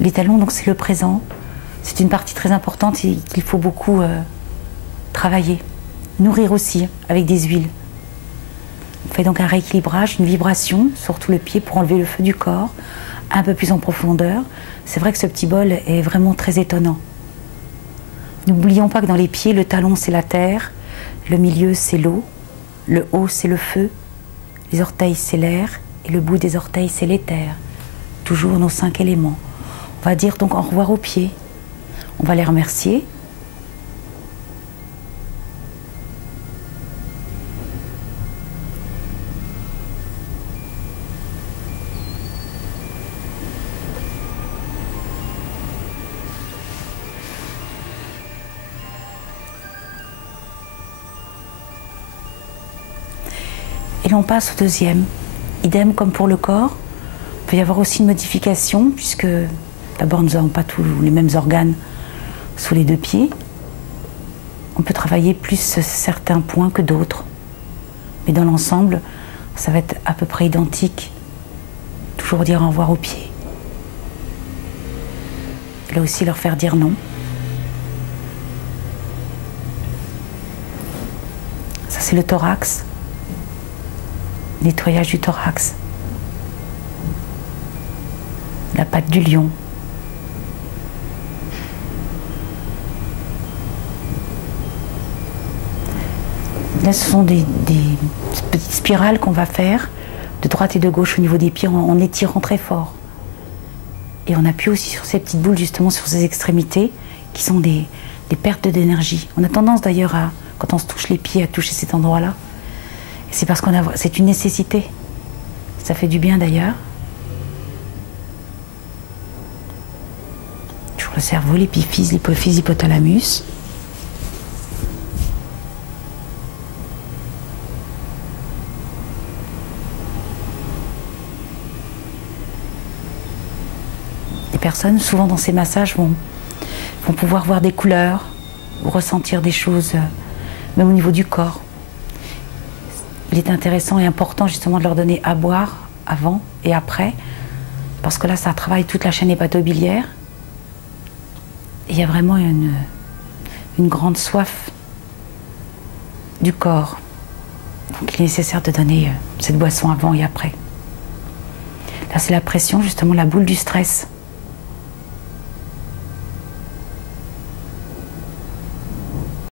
Les talons, donc c'est le présent. C'est une partie très importante et qu'il faut beaucoup travailler. Nourrir aussi avec des huiles. On fait donc un rééquilibrage, une vibration sur tout le pied pour enlever le feu du corps, un peu plus en profondeur. C'est vrai que ce petit bol est vraiment très étonnant. N'oublions pas que dans les pieds, le talon c'est la terre, le milieu c'est l'eau, le haut c'est le feu, les orteils c'est l'air et le bout des orteils c'est l'éther. Toujours nos 5 éléments. On va dire donc au revoir aux pieds. On va les remercier. Et l'on passe au deuxième. Idem comme pour le corps. Il peut y avoir aussi une modification puisque d'abord nous n'avons pas tous les mêmes organes sous les 2 pieds. On peut travailler plus certains points que d'autres. Mais dans l'ensemble, ça va être à peu près identique. Toujours dire au revoir aux pieds. Là aussi leur faire dire non. Ça c'est le thorax. Nettoyage du thorax. La patte du lion. Là, ce sont des petites spirales qu'on va faire de droite et de gauche au niveau des pieds en étirant très fort. Et on appuie aussi sur ces petites boules, justement sur ces extrémités, qui sont des pertes d'énergie. On a tendance d'ailleurs, quand on se touche les pieds, à toucher cet endroit-là. C'est parce c'est une nécessité. Ça fait du bien d'ailleurs. Toujours le cerveau, l'épiphyse, l'hypophyse, l'hypothalamus. Les personnes, souvent dans ces massages, vont pouvoir voir des couleurs, ou ressentir des choses, même au niveau du corps. Il est intéressant et important justement de leur donner à boire avant et après, parce que là, ça travaille toute la chaîne hépatobiliaire. Et il y a vraiment une grande soif du corps. Donc il est nécessaire de donner cette boisson avant et après. Là, c'est la pression, justement, la boule du stress.